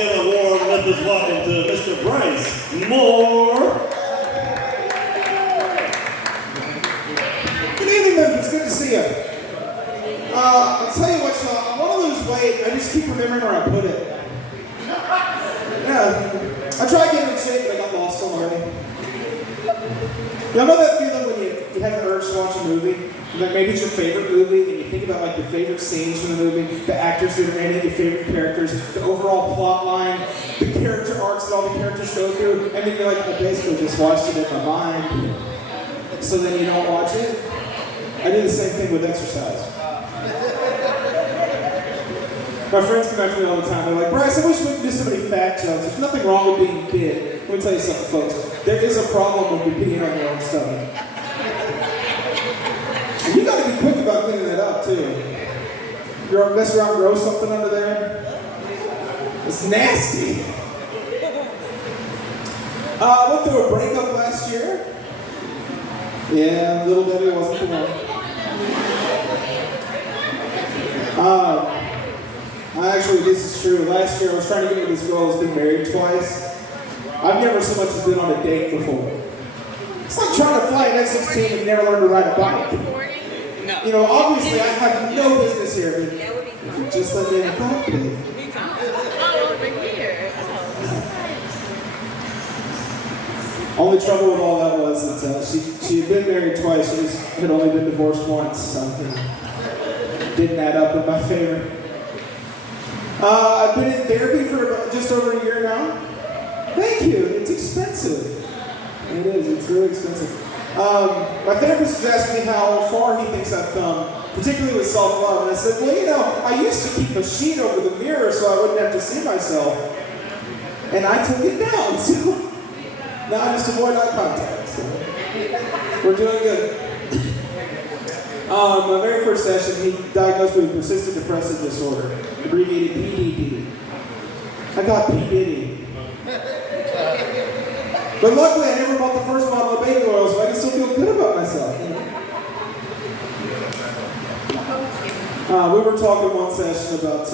give a warm Memphis welcome to Mr. Bryce Moore. Good evening, Memphis. Good to see you. I'll tell you what, Sean, I want to lose weight. I just keep remembering where I put it. Yeah, I tried getting in shape, but I got lost already. Y'all know that feeling when you have the urge to watch a movie? Like maybe it's your favorite movie, and you think about like your favorite scenes from the movie, the actors that are in it, your favorite characters, the overall plot line, the character arcs that all the characters go through, and then you're like, I basically just watched it in my mind. So then you don't watch it? I do the same thing with exercise. My friends come up to me all the time. They're like, Bryce, I wish we could do so many fat jokes. There's nothing wrong with being big. Let me tell you something, folks. There is a problem with peeing on your own stomach. And you gotta be quick about cleaning that up, too. You're mess around, grow something under there. It's nasty. I went through a breakup last year. Yeah, little Debbie wasn't the one. Actually, this is true. Last year, I was trying to get with this girl who's been married twice. I've never so much as been on a date before. It's like trying to fly an F-16 and never learn to ride a bike. You know, obviously, I have no business here, but just let me in the cockpit. Only trouble with all that was that she had been married twice. She had only been divorced once, so didn't add up in my favor. I've been in therapy for just over a year now. Thank you. It's expensive. It is. It's really expensive. My therapist was asking me how far he thinks I've come, particularly with self-love. And I said, well, you know, I used to keep a sheet over the mirror so I wouldn't have to see myself. And I took it down. So now I just avoid eye contact. So we're doing good. My very first session, he diagnosed me with persistent depressive disorder, abbreviated PDD. I got P. Diddy. But luckily, I never bought the first bottle of baby oil, so I can still feel good about myself. You know? We were talking one session about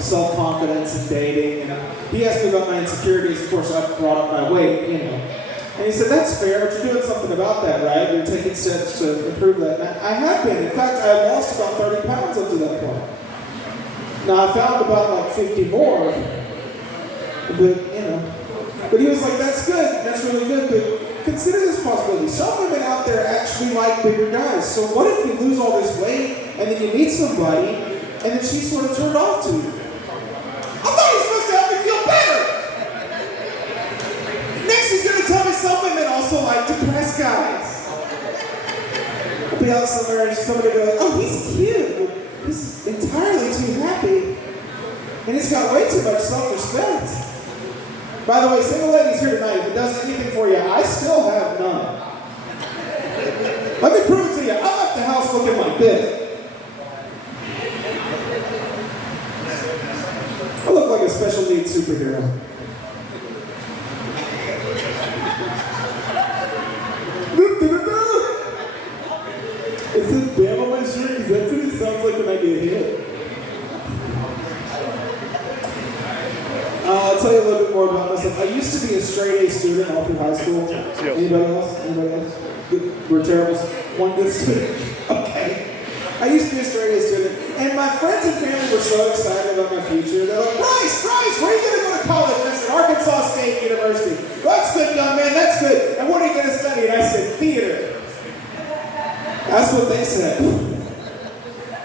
self-confidence and dating, and he asked me about my insecurities. Of course, I brought up my weight, you know. And he said, that's fair, but you're doing something about that, right? You're taking steps to improve that. And I have been. In fact, I lost about 30 pounds up to that point. Now, I found about like 50 more, but, you know. But he was like, that's good, that's really good, but consider this possibility. Some women out there actually like bigger guys. So what if you lose all this weight, and then you meet somebody, and then she's sort of turned off to you? I thought he was supposed to help me feel better! Next, he's going to tell me some women also like depressed guys. I'll be out somewhere and somebody will be like, oh, he's cute, but he's entirely too happy. And he's got way too much self-respect. By the way, single ladies here tonight, if it does anything for you, I still have none. Let me prove it to you. I left the house looking like this. I look like a special needs superhero. It says BAM on my shirt because that's what it sounds like when I get hit. I'll tell you a little bit more about myself. I used to be a straight A student all through high school. Anybody else? Anybody else? Good. We're terrible. One good student. Okay. I used to be a straight A student, and my friends and family were so excited about my future. They're like, Bryce, where are you going to go to college? And I said, Arkansas State University. That's good, young man, that's good. And what are you going to study? And I said, theater. That's what they said.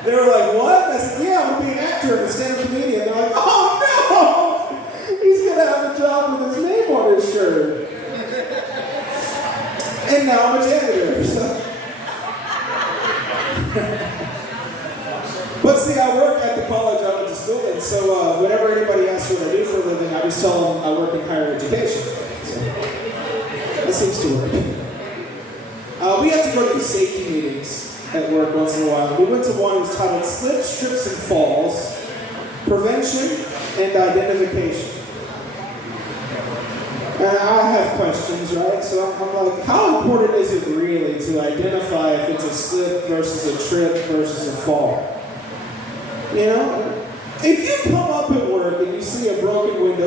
They were like, what? I said, yeah, I'm going to be an actor and a stand-up comedian. They're like, oh no! He's going to have a job with his name on his shirt. And now I'm a janitor. So. But see, I work at the college I went to school in, so whenever anybody asks what I do for a living, I just tell them I work in higher education. So that seems to work. We have to go to these safety meetings at work once in a while. We went to one that was titled Slips, Trips, and Falls, Prevention and Identification. And I have questions, right? So I'm like, how important is it really to identify if it's a slip versus a trip versus a fall? You know? If you come up at work and you see a broken window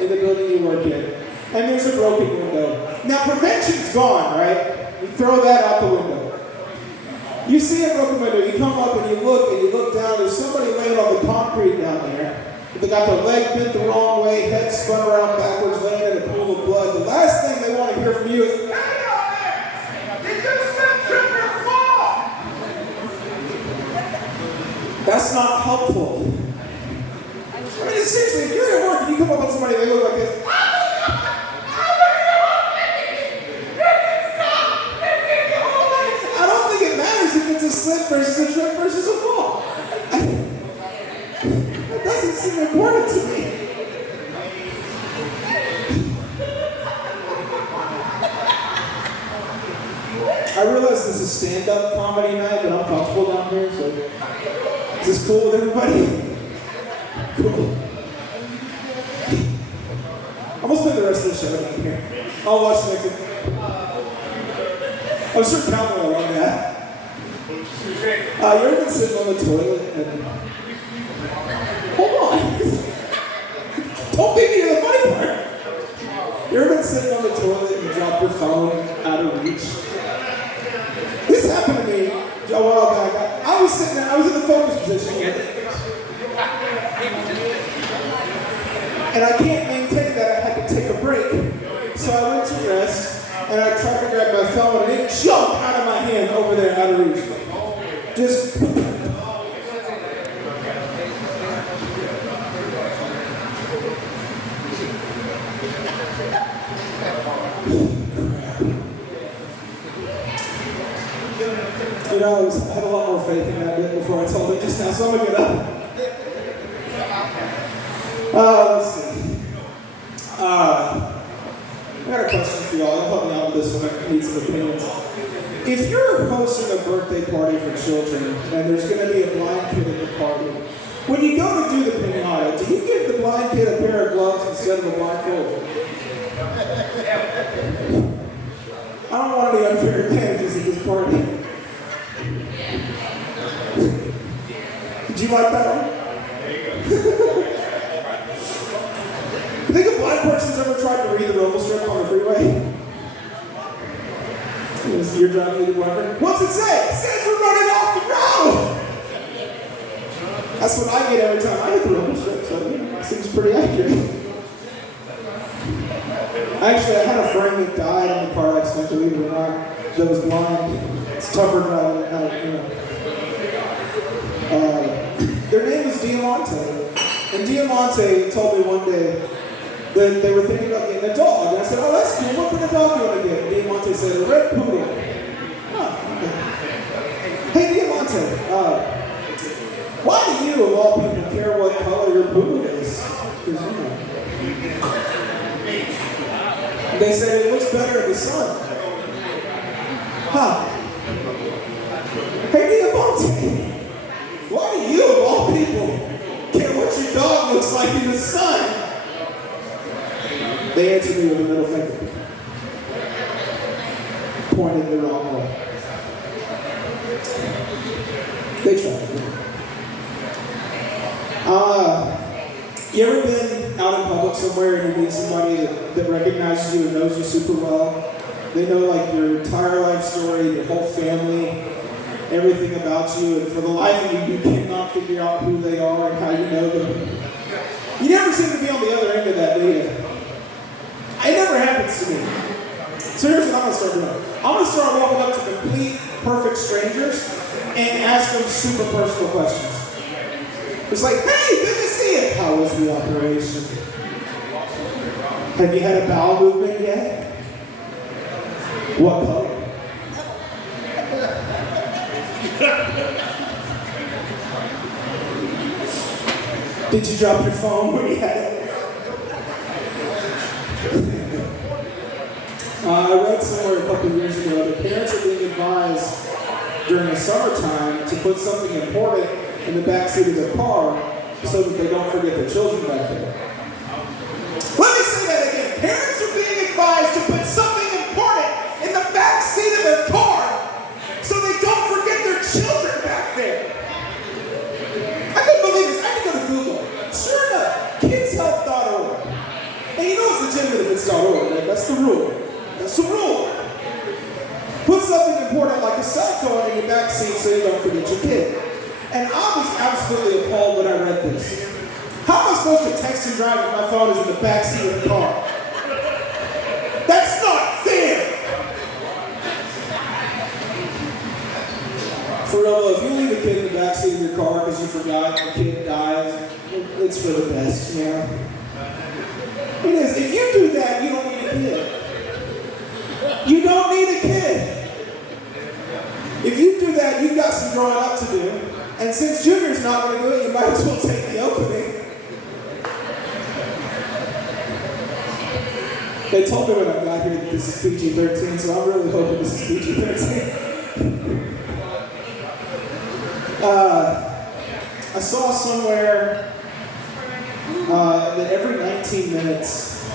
in the building you work in, and there's a broken window. Now, prevention's gone, right? You throw that out the window. You see a broken window, you come up and you look down, there's somebody laying on the concrete down there. They got their leg bent the wrong way, head spun around backwards, laying in a pool of blood. The last thing they want to hear from you is, "Hey down there! Did you slip, trip, or fall?" That's not helpful. I mean, seriously, if you're at work and you come up on somebody and they look like this, I don't think it matters if it's a slip versus a trip versus a fall. That doesn't seem important to me. I realize this is stand-up comedy night, but I'm comfortable down here, so is this cool with everybody? Cool. I'm gonna spend the rest of the show down here. I'll watch next. I'm sure Calvin will love that. You ever been sitting on the toilet and... Hold on. Don't beat me to the funny part. You ever been sitting on the toilet and you drop your phone out of reach? This happened to me a while back. I was sitting there, I was in the focus position. And I can't maintain that. I had to take a break. So I went to rest, and I tried to grab my phone, and it jumped out of my hand over there out of reach. Just... You know, I had a lot more faith in that bit before I told it just now, so I'm going to get up. Let's see. I got a question for y'all. Y'all help me out with this one. I need some opinions. If you're hosting a birthday party for children and there's going to be a blind kid at the party, when you go to do the pinata, do you give the blind kid a pair of gloves instead of a blindfold? I don't want any unfair advantages at this party. Did you like that one? You think a blind person's ever tried to read the rumble strip on the freeway? You're driving the whatever. What's it say? It says we're running off the road! That's what I get every time I hit the rumble strip, so it seems pretty accurate. Actually, I had a friend that died in a car accident, believe it or not, that was blind. It's tougher driving at night, you know. Their name was Diamante. And Diamante told me one day that they were thinking about getting a dog. And I said, oh, that's cool. What kind of dog do you want to get? And Diamante said, a red poodle. Huh, okay. Hey, Diamante, why do you, of all people, care what color your poodle is? Because, you know. They said it looks better in the sun. Huh. Hey, Diamante, why do you, of all people, care what your dog looks like in the sun? They answered me with a middle finger. Pointed the wrong way. They tried. You ever been out in public somewhere and you meet somebody that recognizes you and knows you super well? They know like your entire life story, your whole family, everything about you, and for the life of you, you cannot figure out who they are and how you know them. You never seem to be on the other end of that, do you? It never happens to me. So here's what I'm going to start doing. I'm going to start walking up to complete, perfect strangers and ask them super personal questions. It's like, hey, good to see you. How was the operation? Have you had a bowel movement yet? What color? Did you drop your phone where you had it? I read somewhere a couple of years ago that parents are being advised during the summertime to put something important in the back seat of their car so that they don't forget their children back there. Let me say that again. Parents are being advised to put something important in the back seat of their car so they don't forget their children back there. I couldn't believe this. I had to go to Google. Sure enough, kidshealth.org. Put something important like a cell phone in your back seat so you don't forget your kid. And I was absolutely appalled when I read this. How am I supposed to text and drive if my phone is in the back seat of the car? That's not fair! For real though, if you leave a kid in the back seat of your car because you forgot and the kid dies, it's for the best, you know? It is. If you do that, you don't need a kid. You don't need a kid. If you do that, you've got some growing up to do. And since Junior's not going to do it, you might as well take the opening. They told me when I got here that this is PG-13, so I'm really hoping this is PG-13. I saw somewhere that every 19 minutes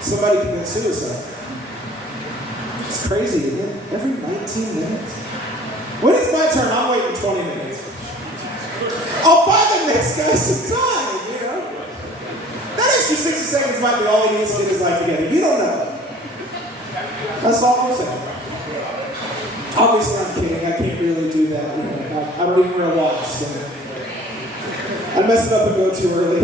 somebody commits suicide. It's crazy, isn't it? Every 19 minutes. When it's my turn, I'm waiting 20 minutes. I'll buy the next guy some time, you know? That extra 60 seconds might be all he needs to get his life together. You don't know. That's all I'm saying. Obviously, I'm kidding. I can't really do that. You know, I don't even wear a watch, so I mess it up and go too early.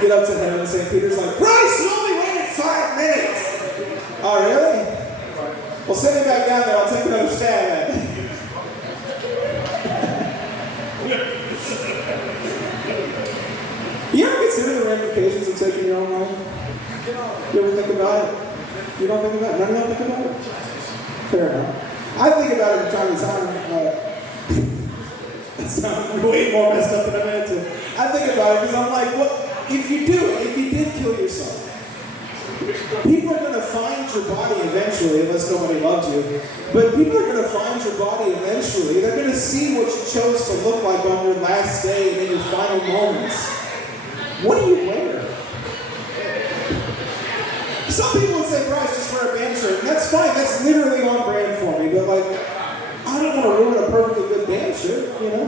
Get up to heaven, St. Peter's like, Bryce, you only waited 5 minutes. Oh, really? Well, send me back down there. I'll take another stab at it. You ever consider the ramifications of taking your own life? You ever think about it? You don't think about it? None of y'all think about it? Fair enough. I think about it from time to time. That sounds way more messed up than I meant to. I think about it because I'm like, what if you do it? If you did kill yourself, people are going to find your body eventually, unless nobody loves you. But people are going to find your body eventually. They're going to see what you chose to look like on your last day and in your final moments. What do you wear? Some people would say, Bryce, just wear a band shirt. And that's fine. That's literally on brand for me. But like, I don't want to ruin a perfectly good band shirt, you know?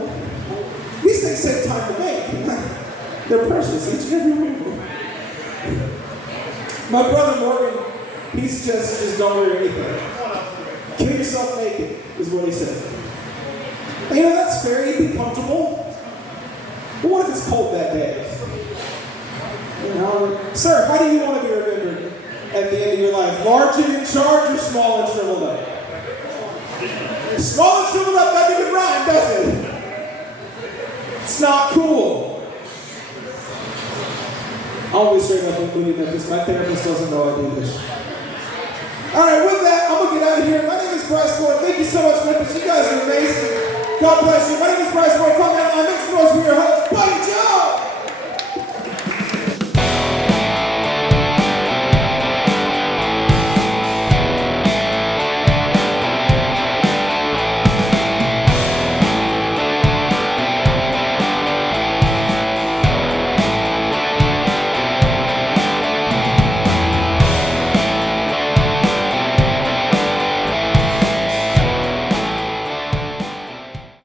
These things take time to make. They're precious, each and every one of them. My brother Morgan, he suggested just don't wear anything. Kill yourself naked, is what he said. And, you know, that's fair, you'd be comfortable. But what if it's cold that day? You know, sir, how do you want to be remembered at the end of your life? Large and in charge or small and shriveled up? Small and shriveled up doesn't even rhyme, does it? It's not cool. I'll be straight up including that because my therapist doesn't know I do this. Alright, with that, I'm going to get out of here. My name is Bryce Ford. Thank you so much, Memphis. You guys are amazing. God bless you. My name is Bryce Ford. Come down. Make some noise for your host, Buddy Joe.